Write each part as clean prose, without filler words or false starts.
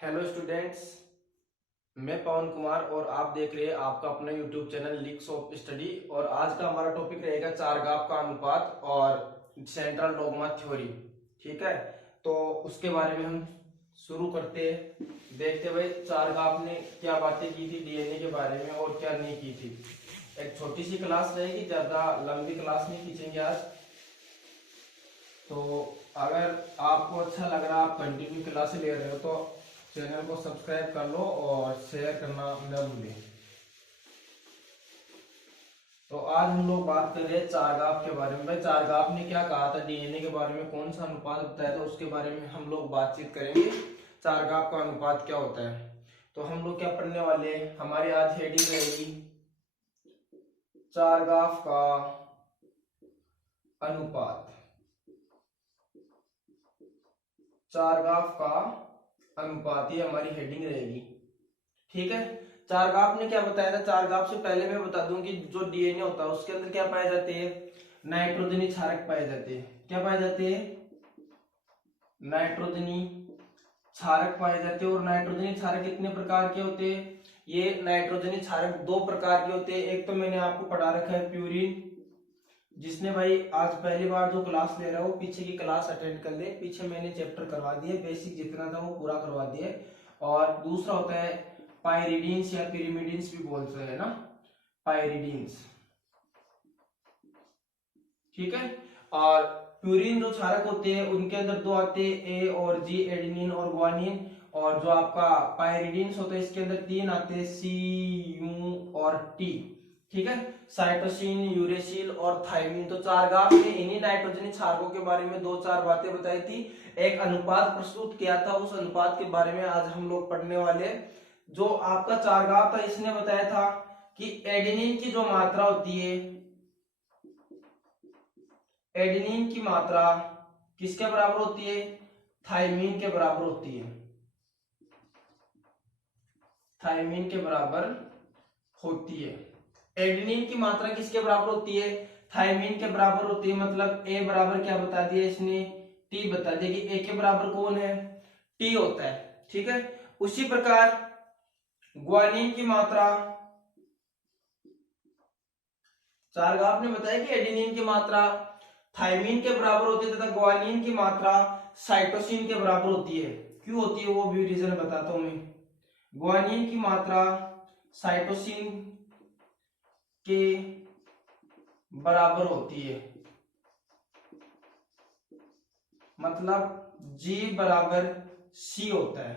Hello students, मैं पवन कुमार और आप देख रहे हैं आपका अपना YouTube channel leaks of study. और आज का हमारा टॉपिक रहेगा चारगाफ का अनुपात और सेंट्रल डोगमा थ्योरी। ठीक है, तो उसके बारे में हम शुरू करते हैं। देखते भाई चारगाफ ने क्या बातें की थी डीएनए के बारे में और क्या नहीं की थी। एक छोटी सी क्लास रहेगी, ज्यादा लंबी क्लास नहीं खींचेंगे आज। तो अगर आपको अच्छा लग रहा है, आप कंटिन्यू क्लास ले रहे हो, तो चैनल को सब्सक्राइब कर लो और शेयर करना न भूलें। तो आज हम लोग बात कर रहे हैं चारगाफ के बारे में। भाई चारगाफ ने क्या कहा था डीएनए के बारे में, कौन सा अनुपात बताया था, उसके बारे में हम लोग बातचीत करेंगे। चारगाफ का अनुपात क्या होता है, तो हम लोग क्या पढ़ने वाले हैं। हमारी आज हेडिंग रहेगी चारगाफ का अनुपात। चारगाफ का अनुपात, ये हमारी हेडिंग रहेगी। ठीक है, चारगाफ ने क्या बताया था। चारगाफ से पहले मैं बता दूं कि जो डीएनए होता है उसके अंदर क्या पाए जाते हैं, नाइट्रोजनी क्षारक पाए जाते हैं। क्या पाए जाते हैं, नाइट्रोजनी क्षारक पाए जाते हैं। और नाइट्रोजनी क्षारक कितने प्रकार के होते हैं, ये नाइट्रोजनी क्षारक दो प्रकार के होते हैं। एक तो मैंने आपको पढ़ा रखा है प्यूरिन, जिसने भाई आज पहली बार जो क्लास ले रहा है वो पीछे की क्लास अटेंड कर ले। पीछे मैंने चैप्टर करवा दिए, बेसिक जितना था वो पूरा करवा दिए। और दूसरा होता है पायरिडीन्स या पिरिमिडिन्स भी बोलते हैं ना, पायरिडीन्स। ठीक है, और प्यूरिन जो क्षारक होते हैं उनके अंदर दो आते हैं, ए और जी, एडेनिन और ग्वानिन। और जो आपका पायरिडीन्स होता है इसके अंदर तीन आते हैं, सी, यू और टी। ठीक है, साइटोसिन, यूरेसिल और थायमिन। तो चारगाफ ने इन्हीं नाइट्रोजनी क्षारकों के बारे में दो चार बातें बताई थी, एक अनुपात प्रस्तुत किया था। उस अनुपात के बारे में आज हम लोग पढ़ने वाले। जो आपका चारगाफ था इसने बताया था कि एडेनिन की जो मात्रा होती है, एडेनिन की मात्रा किसके बराबर होती है, थायमिन के बराबर होती है। थायमिन के बराबर होती है। एडेनिन की मात्रा किसके बराबर होती है, थायमिन के बराबर होती है। मतलब ए बराबर क्या बता दिया इसने, टी बता दिया कि ए के बराबर कौन है, टी होता है। ठीक है, उसी प्रकार ग्वानिन की मात्रा, चारगाफ ने बताया कि एडेनिन की मात्रा थायमिन के बराबर होती है तथा ग्वानिन की मात्रा साइटोसिन के बराबर होती है। क्यों होती है वो भी रीजन बताता हूं मैं। ग्वानिन की मात्रा साइटोसिन के बराबर होती है, मतलब G बराबर C होता है।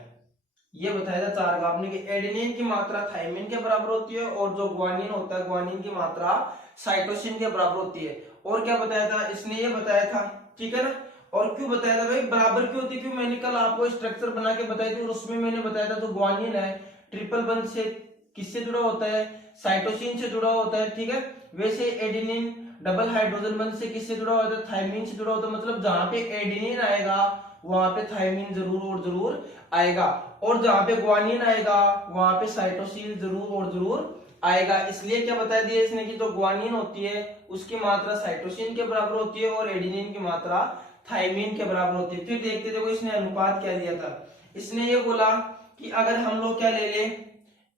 ये बताया था चारगाफ ने कि एडेनिन की मात्रा थायमिन के बराबर होती है और जो ग्वानिन होता है ग्वानिन की मात्रा साइटोसिन के बराबर होती है। और क्या बताया था इसने, ये बताया था। ठीक है ना, और क्यों बताया था भाई, बराबर क्यों होती है, क्यों मैंने कल आपको स्ट्रक्चर बना के बताई थी और उसमें मैंने बताया था जो ग्वानिन है ट्रिपल बंध से किससे जुड़ा होता है, साइटोसिन से जुड़ा होता है। ठीक है, वैसे एडेनिन डबल हाइड्रोजन बंध से किससे जुड़ा होता है, थायमिन से जुड़ा होता है। मतलब जहां पे एडेनिन आएगा वहां पे थायमिन जरूर और जरूर आएगा, और जहां पे ग्वानिन आएगा वहां पे साइटोसिन जरूर और जरूर आएगा। इसलिए क्या बता दिया इसने कि जो ग्वानिन होती है उसकी मात्रा साइटोसिन के बराबर होती है और एडेनिन की मात्रा थायमिन के बराबर होती है। फिर देखते देखो इसने अनुपात क्या दिया था। इसने ये बोला कि अगर हम लोग क्या ले ले,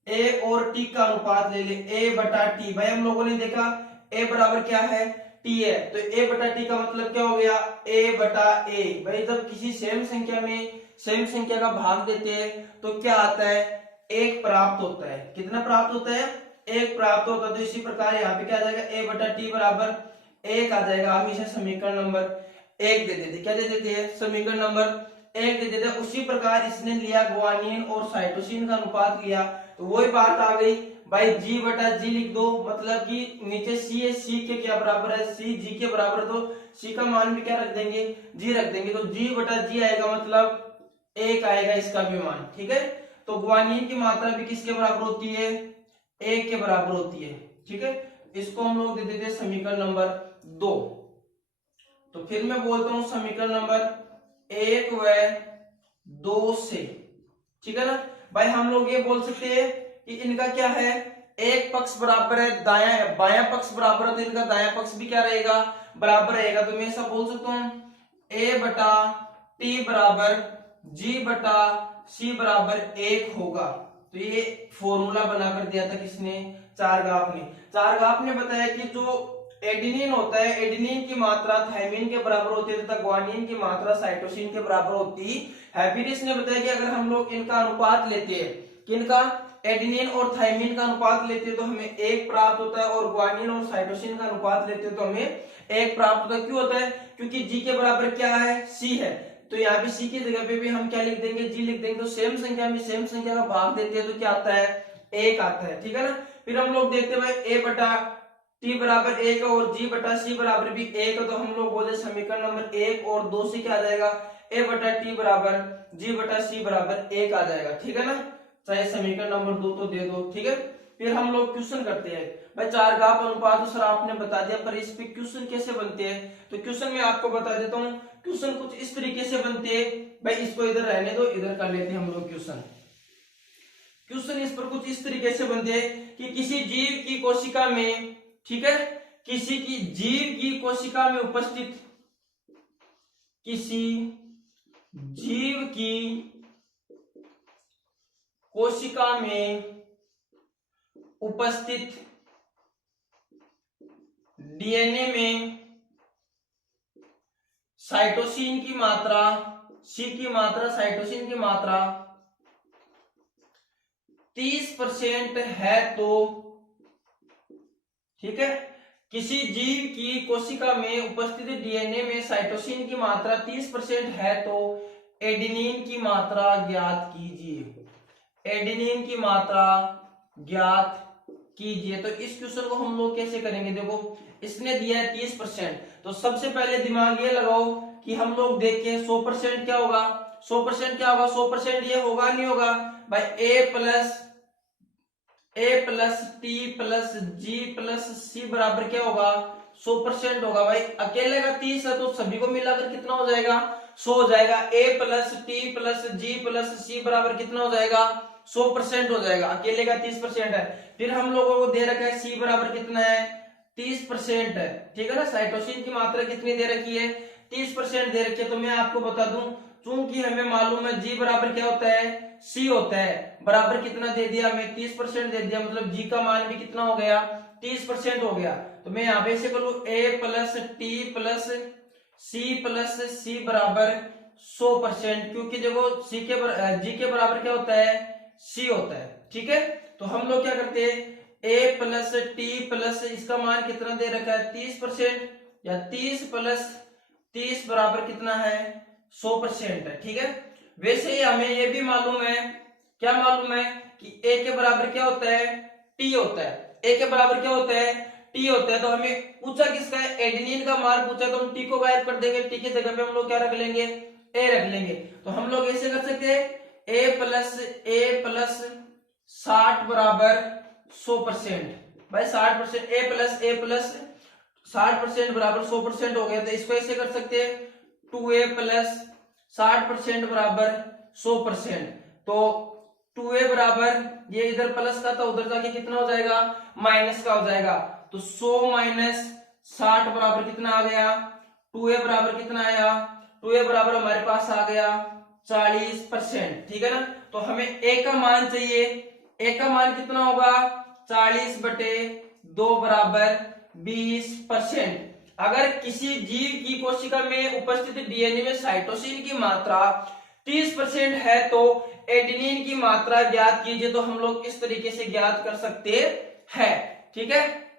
ए और टी का अनुपात ले ले, ए बटा टी। भाई हम लोगों ने देखा ए बराबर क्या है, टी है, तो ए बटा टी का मतलब क्या हो गया, ए बटा ए। भाई जब किसी सेम संख्या में सेम संख्या का भाग देते हैं तो क्या आता है, एक प्राप्त होता है। कितना प्राप्त होता है, एक प्राप्त होता है। तो इसी प्रकार यहाँ पे क्या आ जाएगा, ए बटा टी बराबर एक आ जाएगा। हम इसे समीकरण नंबर एक दे देते, क्या दे देते हैं, समीकरण नंबर एक दे देते। उसी प्रकार इसने लिया ग्वानिन और साइटोसिन का अनुपात लिया, तो वही बात आ गई भाई, जी बटा जी लिख दो। मतलब कि नीचे सी है, सी के क्या बराबर है, सी जी के बराबर, तो सी का मान भी क्या रख देंगे, जी रख देंगे। तो जी बटा जी आएगा, मतलब एक आएगा इसका भी मान। ठीक है, तो ग्वानिन की मात्रा भी किसके बराबर होती है, एक के बराबर होती है। ठीक है, इसको हम लोग दे देते हैं समीकरण नंबर दो। तो फिर मैं बोलता हूं समीकरण नंबर एक व दो से। ठीक है ना भाई, हम लोग ये बोल सकते हैं कि इनका क्या है, एक पक्ष बराबर है, दायां बायां पक्ष बराबर है, तो इनका दायां पक्ष भी क्या रहेगा, बराबर रहेगा। तो मैं ऐसा बोल सकता हूं ए बटा टी बराबर जी बटा सी बराबर 1 होगा। तो ये फॉर्मूला बनाकर दिया था किसने, चारगाफ ने। चारगाफ ने बताया कि जो एडेनिन होता है, एडेनिन की मात्रा थायमिन के बराबर होती है तथा ग्वानिन की मात्रा साइटोसिन के बराबर होती है। फिर इसने बताया कि अगर हम लोग इनका अनुपात लेते हैं, किनका, एडेनिन और थायमिन का अनुपात लेते हैं तो हमें 1 प्राप्त होता है, और ग्वानिन और साइटोसिन का अनुपात लेते हैं तो हमें 1 प्राप्त होता है। क्यों होता है, क्योंकि जी के बराबर क्या है, सी है। तो यहाँ पे सी की जगह पे भी हम क्या लिख देंगे, जी लिख देंगे। तो सेम संख्या में सेम संख्या का भाग देते हैं तो क्या आता है, 1 आता है। ठीक है ना। फिर हम लोग देखते हैं भाई ए बटा टी बराबर 1 और जी बटा सी बराबर भी 1 है, तो हम लोग बोले समीकरण नंबर 1 और 2 से क्या आ जाएगा, ए बटा टी बराबर जी बटा सी बराबर 1 आ जाएगा। ठीक है ना। चाहे समीकरण नंबर 2 तो दे दो। ठीक है। फिर हम लोग क्वेश्चन करते हैं भाई, चारगाफ अनुपात तो सर आपने बता दिया, पर इस पे क्वेश्चन कैसे बनते हैं, तो क्वेश्चन में आपको बता देता हूँ। क्वेश्चन कुछ इस तरीके से बनते हैं भाई, इसको इधर रहने दो, इधर कर लेते हैं हम लोग क्वेश्चन। क्वेश्चन इस पर कुछ इस तरीके से बनते हैं कि किसी जीव की कोशिका में, ठीक है, किसी की जीव की कोशिका में उपस्थित, किसी जीव की कोशिका में उपस्थित डीएनए में साइटोसिन की मात्रा, सी की मात्रा, साइटोसिन की मात्रा 30% है तो, ठीक है, किसी जीव की कोशिका में उपस्थित डीएनए में साइटोसिन की मात्रा 30% है तो एडेनिन की मात्रा ज्ञात कीजिए। एडेनिन की मात्रा ज्ञात कीजिए। तो इस क्वेश्चन को हम लोग कैसे करेंगे, देखो इसने दिया है 30%, तो सबसे पहले दिमाग ये लगाओ कि हम लोग देखें 100% क्या होगा, 100% क्या होगा, 100% ये होगा नहीं होगा भाई, ए प्लस टी प्लस जी प्लस सी बराबर क्या होगा, 100% होगा भाई। अकेले का 30 है तो सभी को मिलाकर कितना हो जाएगा, 100 हो जाएगा। ए प्लस टी प्लस जी प्लस सी बराबर कितना हो जाएगा, 100% हो जाएगा। अकेले का 30% है। फिर हम लोगों को दे रखा है सी बराबर कितना है, 30% है। ठीक है ना। साइटोसिन की मात्रा कितनी दे रखी है, 30% दे रखी है। तो मैं आपको बता दूं, चूंकि हमें मालूम है जी बराबर क्या होता है, सी होता है, बराबर कितना दे दिया हमें, 30% दे दिया, मतलब जी का मान भी कितना हो गया, 30% हो गया। तो मैं यहां पे ऐसे कर लू, ए प्लस टी प्लस सी बराबर 100%, क्योंकि देखो सी के जी के बराबर क्या होता है, सी होता है। ठीक है। तो हम लोग क्या करते हैं, ए प्लस टी प्लस इसका मान कितना दे रखा है 30%, या 30 प्लस 30 बराबर कितना है 100% है। ठीक है। वैसे ही हमें ये भी मालूम है, क्या मालूम है कि ए के बराबर क्या होता है, टी होता है। ए के बराबर क्या होता है, टी होता है। तो हमें पूछा किसका है, एडेनिन का मान पूछा, तो हम टी को गायब कर देंगे, टी की जगह पे हम लोग क्या रख लेंगे, ए रख लेंगे। तो हम लोग ऐसे कर सकते हैं, ए प्लस 60 बराबर 100%, भाई 60%, ए प्लस 60% बराबर 100% हो गया। तो इसको ऐसे कर सकते हैं, 2a प्लस 60% बराबर 100%। तो 2a बराबर, ये इधर प्लस का था, उधर जाके कितना हो जाएगा, माइनस का हो जाएगा। तो 100 माइनस 60 बराबर कितना आ गया, 2a बराबर कितना आया, 2a बराबर हमारे पास आ गया 40%। ठीक है ना। तो हमें a का मान चाहिए, a का मान कितना होगा, 40/2 बराबर 20%। अगर किसी जीव की कोशिका में उपस्थित डीएनए में साइटोसिन की मात्रा 30% है तो एडेनिन की मात्रा ज्ञात कीजिए। तो हम लोग इस तरीके से ज्ञात कर सकते हैं। ठीक है।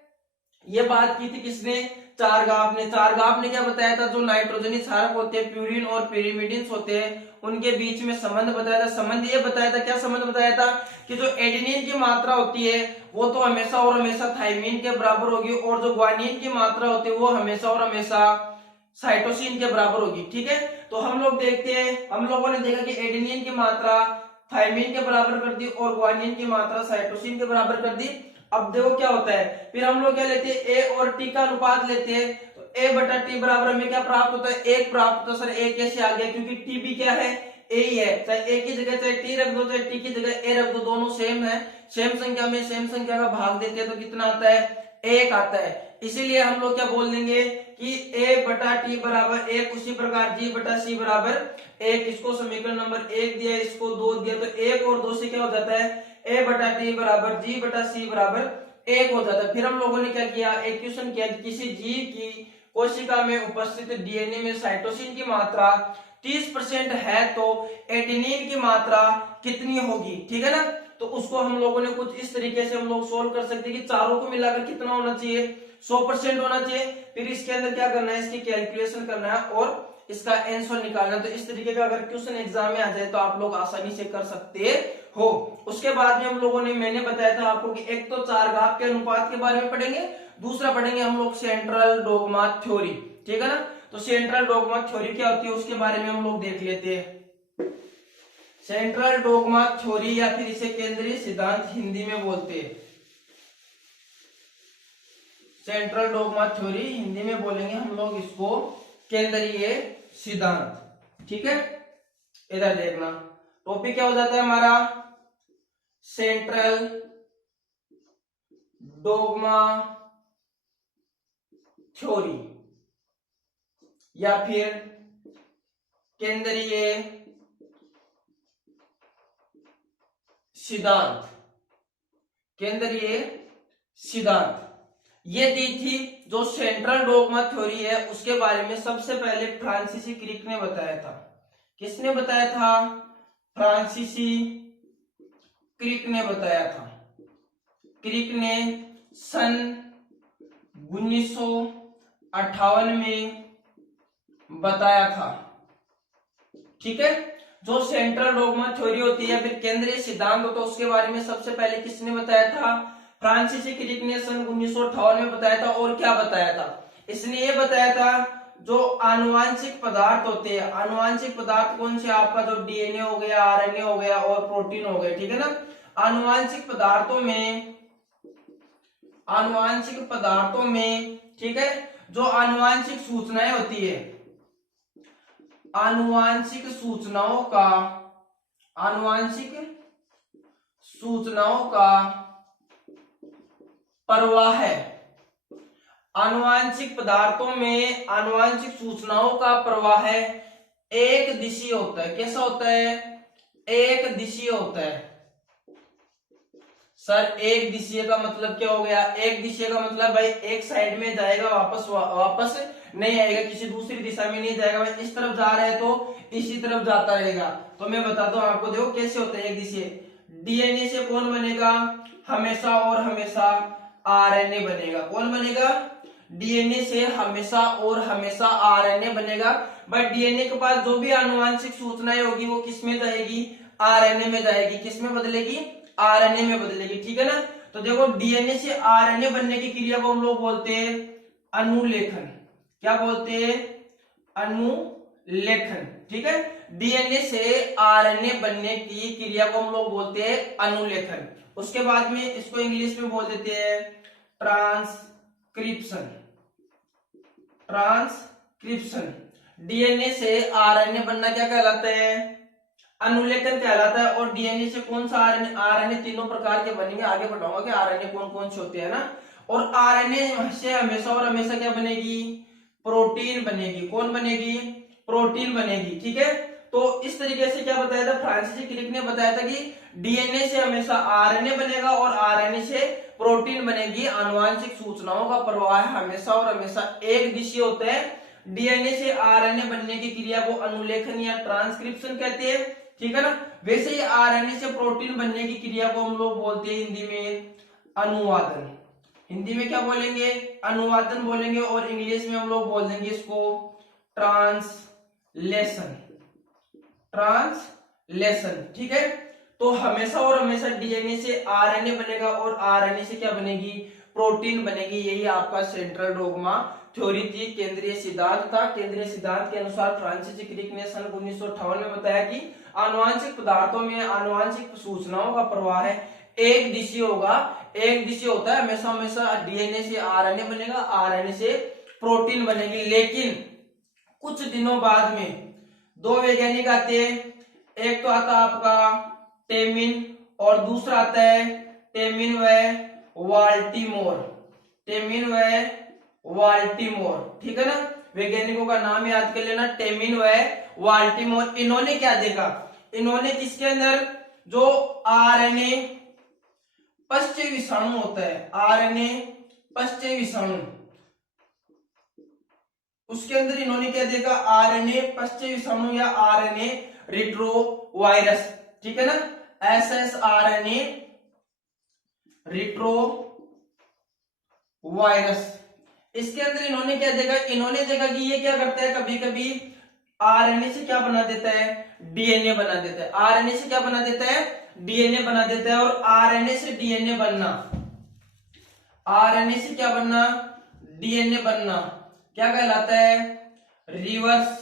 ये बात की थी किसने, चारगाफ ने। चारगाफ ने क्या बताया था, जो नाइट्रोजनी क्षारक होते हैं, प्यूरिन और पिरिमिडिन्स होते हैं, उनके बीच में संबंध बताया था। संबंध ये बताया था, क्या संबंध बताया था, कि जो एडेनिन की मात्रा होती है वो तो हमेशा और हमेशा थायमिन के बराबर होगी, और जो ग्वानिन की मात्रा होती है वो हमेशा और हमेशा साइटोसिन के बराबर होगी। ठीक है। तो हम लोग देखते हैं, हम लोगों ने देखा कि एडेनिन की मात्रा थायमिन के बराबर कर दी और ग्वानिन की मात्रा साइटोसिन के बराबर कर दी। अब देखो क्या होता है, फिर हम लोग क्या लेते हैं, ए और टी का अनुपात लेते हैं। तो ए बटा टी बराबर हमें क्या प्राप्त होता है, 1 प्राप्त होता है। सर ए कैसे आ गया, क्योंकि टी भी क्या है, ए ही है। चाहे ए की जगह चाहे टी रख दो, चाहे टी की जगह ए रख दो, दोनों सेम है। सेम संख्या में सेम संख्या का भाग देते हैं तो कितना आता है, 1 आता है। इसीलिए हम लोग क्या बोल देंगे कि a बटा टी बराबर 1, उसी प्रकार g बटा c बराबर 1। इसको समीकरण नंबर 1 दिया, इसको 2 दिया, तो 1 और 2 से क्या हो जाता है, a बटा टी बराबर g बटा c बराबर 1 हो जाता है। फिर हम लोगों ने क्या किया, इक्वेशन किया कि किसी जीव की कोशिका में उपस्थित डीएनए में साइटोसिन की मात्रा 30% है तो एडेनिन की मात्रा कितनी होगी, ठीक है ना। तो उसको हम लोगों ने कुछ इस तरीके से हम लोग सोल्व कर सकते हैं कि चारों को मिलाकर कितना होना चाहिए, 100% होना चाहिए। फिर इसके अंदर क्या करना है, इसकी कैलकुलेशन करना है और इसका आंसर निकालना। तो इस तरीके का अगर क्वेश्चन एग्जाम में आ जाए तो आप लोग आसानी से कर सकते हो। उसके बाद में हम लोगों ने, मैंने बताया था आपको कि एक तो चार घात के अनुपात के बारे में पढ़ेंगे, दूसरा पढ़ेंगे हम लोग सेंट्रल डोग्मा थ्योरी, ठीक है ना। तो सेंट्रल डोग्मा थ्योरी क्या होती है उसके बारे में हम लोग देख लेते हैं। सेंट्रल डोग्मा थ्योरी या फिर इसे केंद्रीय सिद्धांत हिंदी में बोलते हैं। सेंट्रल डोग्मा थ्योरी हिंदी में बोलेंगे हम लोग इसको केंद्रीय सिद्धांत, ठीक है। इधर देखना, टॉपिक क्या हो जाता है हमारा, सेंट्रल डोग्मा थ्योरी या फिर केंद्रीय सिद्धांत। केंद्रीय सिद्धांत ये दी थी, जो सेंट्रल डोग्मा थ्योरी है उसके बारे में सबसे पहले फ्रांसीसी क्रिक ने बताया था। किसने बताया था, फ्रांसीसी क्रिक ने बताया था। क्रिक ने सन 1958 में बताया था, ठीक है। जो सेंट्रल डोग्मा थ्योरी होती है फिर केंद्रीय सिद्धांत होता है, उसके बारे में सबसे पहले किसने बताया था, फ्रांसीसी क्रिक ने सन 1958 में बताया था। और क्या बताया था, इसने ये बताया था जो आनुवांशिक पदार्थ होते हैं, आनुवांशिक पदार्थ कौन से, आपका जो डीएनए हो गया, आरएनए हो गया और प्रोटीन हो गए, ठीक है ना। आनुवांशिक पदार्थों में, ठीक है, जो आनुवांशिक सूचनाएं होती है, आनुवांशिक सूचनाओं का प्रवाह है। आनुवांशिक पदार्थों में आनुवांशिक सूचनाओं का प्रवाह है एक दिशीय होता है। कैसा होता है, एक दिशीय होता है। सर एक दिशीय का मतलब क्या हो गया, एक दिशीय का मतलब भाई एक साइड में जाएगा, वापस नहीं आएगा, किसी दूसरी दिशा में नहीं जाएगा। भाई इस तरफ जा रहा है तो इसी तरफ जाता रहेगा। तो मैं बताता हूं आपको, देखो कैसे होता है एक दिशीय। डीएनए से कौन बनेगा, हमेशा और हमेशा आरएनए बनेगा। कौन बनेगा, डीएनए से हमेशा और हमेशा आरएनए बनेगा। बट डीएनए के पास जो भी आनुवांशिक सूचनाएं होगी वो किस में जाएगी, आरएनए में जाएगी। किस में बदलेगी, आरएनए में बदलेगी, ठीक है ना। तो देखो डीएनए से आरएनए बनने की क्रिया को हम लोग बोलते हैं अनुलेखन। क्या बोलते हैं, अनुलेखन, ठीक है। डीएनए से आरएनए बनने की क्रिया को हम लोग बोलते हैं अनुलेखन। उसके बाद में इसको इंग्लिश में बोल देते हैं ट्रांसक्रिप्शन। ट्रांसक्रिप्शन। डीएनए से आरएनए बनना क्या कहलाता है, अनुलेखन कहलाता है। और डीएनए से कौन सा आरएनए तीनों प्रकार के बनेंगे, आगे बताऊंगा कि आरएनए कौन कौन से होते हैं ना। और आरएनए से हमेशा और हमेशा क्या बनेगी, प्रोटीन बनेगी। कौन बनेगी, प्रोटीन बनेगी, ठीक है। तो इस तरीके से क्या बताया था, फ्रांसीसी क्रिक ने बताया था कि डीएनए से हमेशा आरएनए बनेगा और आरएनए से प्रोटीन बनेगी। आनुवांशिक सूचनाओं का प्रवाह हमेशा और हमेशा एक दिशीय होता है। डीएनए से आरएनए बनने की क्रिया को अनुलेखन या ट्रांसक्रिप्शन कहते हैं, ठीक है ना। वैसे ही आरएनए से प्रोटीन बनने की क्रिया को हम लोग बोलते हैं हिंदी में अनुवादन। हिंदी में क्या बोलेंगे, अनुवादन बोलेंगे। और इंग्लिश में हम लोग बोल देंगे इसको ट्रांसलेशन। ट्रांसलेशन, ठीक है। तो हमेशा और हमेशा डीएनए से आरएनए बनेगा और आरएनए से क्या बनेगी, प्रोटीन बनेगी। यही आपका सेंट्रल डोग्मा थ्योरी थी, केंद्रीय सिद्धांत था। केंद्रीय सिद्धांत के अनुसार फ्रांसीसी क्रिक ने सन 1958 में बताया कि आनुवांशिक पदार्थों में आनुवांशिक सूचनाओं का प्रवाह है एक दिशीय होगा, एक दिशीय होता है। हमेशा हमेशा डीएनए से आरएनए बनेगा, आरएनए से प्रोटीन बनेगी। लेकिन कुछ दिनों बाद में दो वैज्ञानिक आते हैं, एक तो आता आपका टेमिन और दूसरा आता है टेमिन व वाल्टीमोर। टेमिन व वाल्टीमोर, ठीक है ना। वैज्ञानिकों का नाम याद कर लेना, टेमिन व वाल्टीमोर। इन्होंने क्या देखा, इन्होंने इसके अंदर जो आरएनए पश्चय विषाणु होता है, आरएनए पश्चय विषाणु, उसके अंदर इन्होंने क्या देखा, आरएनए पश्चय विषाणु या आरएनए रिट्रोवायरस, ठीक है ना, एसएसआरएनए रिट्रोवायरस। इसके अंदर इन्होंने क्या देखा, इन्होंने देखा कि ये क्या करता है, कभी कभी आरएनए से क्या बना देता है, डीएनए बना देता है। आरएनए से क्या बना देता है, डीएनए बना देता है। और आरएनए से डीएनए बनना, आरएनए से क्या बनना, डीएनए बनना क्या कहलाता है, रिवर्स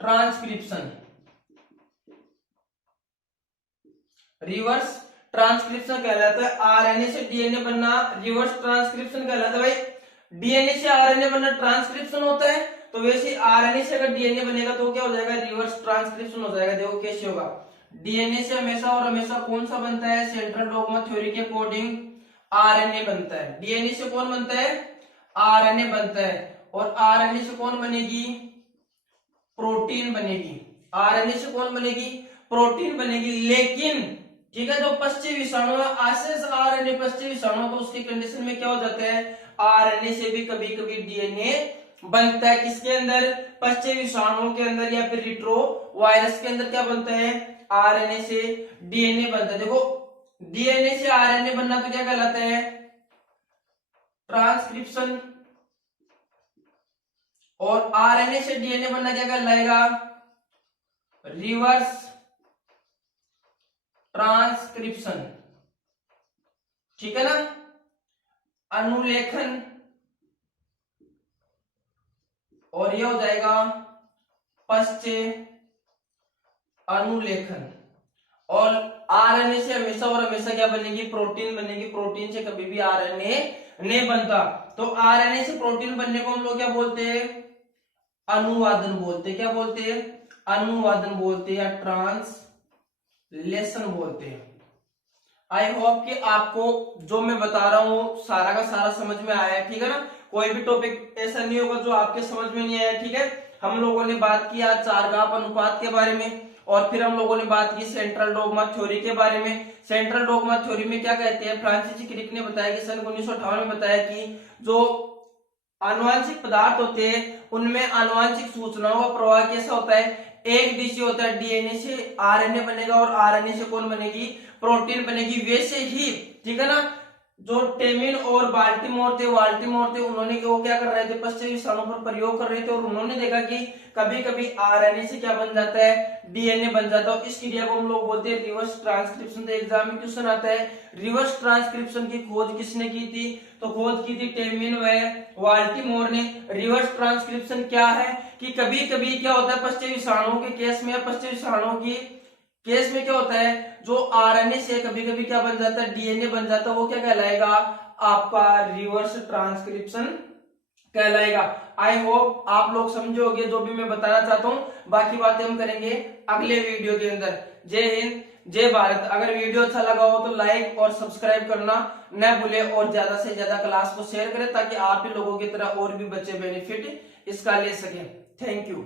ट्रांसक्रिप्शन। रिवर्स ट्रांसक्रिप्शन कहलाता है। आरएनए से डीएनए बनना रिवर्स ट्रांसक्रिप्शन कहलाता है। भाई डीएनए से आरएनए बनना ट्रांसक्रिप्शन होता है, तो वैसे आरएनए से अगर डीएनए बनेगा तो क्या हो जाएगा, रिवर्स ट्रांसक्रिप्शन हो जाएगा। देखो कैसे होगा, डीएनए से हमेशा और हमेशा कौन सा बनता है, सेंट्रल डॉगमा थ्योरी के अकॉर्डिंग आरएनए बनता है। डीएनए से कौन बनता है, आरएनए बनता है। और आरएनए से कौन बनेगी, प्रोटीन बनेगी। आरएनए से कौन बनेगी, प्रोटीन बनेगी। लेकिन ठीक है, जो पश्चय विषाणु है, आरएनए पश्चय विषाणु, तो उसकी कंडीशन में क्या हो जाता है, आरएनए से भी कभी कभी डीएनए बनता है। किसके अंदर, पश्चय विषाणु के अंदर या फिर रिट्रोवायरस के अंदर क्या बनता है, आरएनए से डीएनए बनता है। देखो डीएनए से आरएनए बनना तो क्या कहलाता है, ट्रांसक्रिप्शन। और आरएनए से डीएनए बनना क्या कहलाएगा, रिवर्स ट्रांसक्रिप्शन, ठीक है ना। अनुलेखन, और ये हो जाएगा पश्चय अनुलेखन। और आरएनए से हमेशा और हमेशा क्या बनेगी, प्रोटीन बनेगी। प्रोटीन से कभी भी आरएनए नहीं बनता। तो आरएनए से प्रोटीन बनने को हम लोग क्या बोलते हैं, अनुवादन बोलते हैं। क्या बोलते हैं, अनुवादन बोलते हैं या ट्रांसलेशन बोलते हैं। आई होप कि आपको जो मैं बता रहा हूं सारा का सारा समझ में आया है, ठीक है ना। कोई भी टॉपिक ऐसा नहीं होगा जो आपके समझ में नहीं आया, ठीक है। हम लोगों ने बात की आज चार घाव अनुपात के बारे में, और फिर हम लोगों ने बात की सेंट्रल डॉगमा थ्योरी के बारे में। सेंट्रल डॉगमा थ्योरी में क्या कहते हैं, फ्रांसिस क्रिक ने बताया कि सन 1958 में बताया कि जो आनुवांशिक पदार्थ होते हैं उनमें आनुवांशिक सूचनाओं का प्रवाह कैसा होता है, एक दिशा होता है। डीएनए से आरएनए बनेगा और आरएनए से कौन बनेगी, प्रोटीन बनेगी। वैसे ही ठीक है ना, जो टेमिन और वाल्टीमोर थे, उन्होंने वो क्या कर रहे थे, पश्चय विषाणु पर प्रयोग कर रहे थे। और उन्होंने देखा कि कभी कभी आरएनए से क्या बन जाता है, डीएनए बन जाता है। इस क्रिया को हम लोग बोलते हैं रिवर्स ट्रांसक्रिप्शन। तो एग्जाम में क्वेश्चन आता है, रिवर्स ट्रांसक्रिप्शन की खोज किसने की थी, तो खोज की थी टेमिन व वाल्टीमोर ने। रिवर्स ट्रांसक्रिप्शन क्या है कि कभी कभी क्या होता है, पश्चय विषाणुओं के केस में, पश्चय विषाणुओं की केस में क्या होता है, जो आरएनए से कभी कभी क्या बन जाता है, डीएनए बन जाता है। वो क्या कहलाएगा, आपका रिवर्स ट्रांसक्रिप्शन कहलाएगा। आई होप आप लोग समझे होंगे जो भी मैं बताना चाहता हूं। बाकी बातें हम करेंगे अगले वीडियो के अंदर। जय हिंद, जय भारत। अगर वीडियो अच्छा लगा हो तो लाइक और सब्सक्राइब करना न भूले, और ज्यादा से ज्यादा क्लास को शेयर करें ताकि आप ही लोगों की तरह और भी बच्चे बेनिफिट इसका ले सकें। Thank you.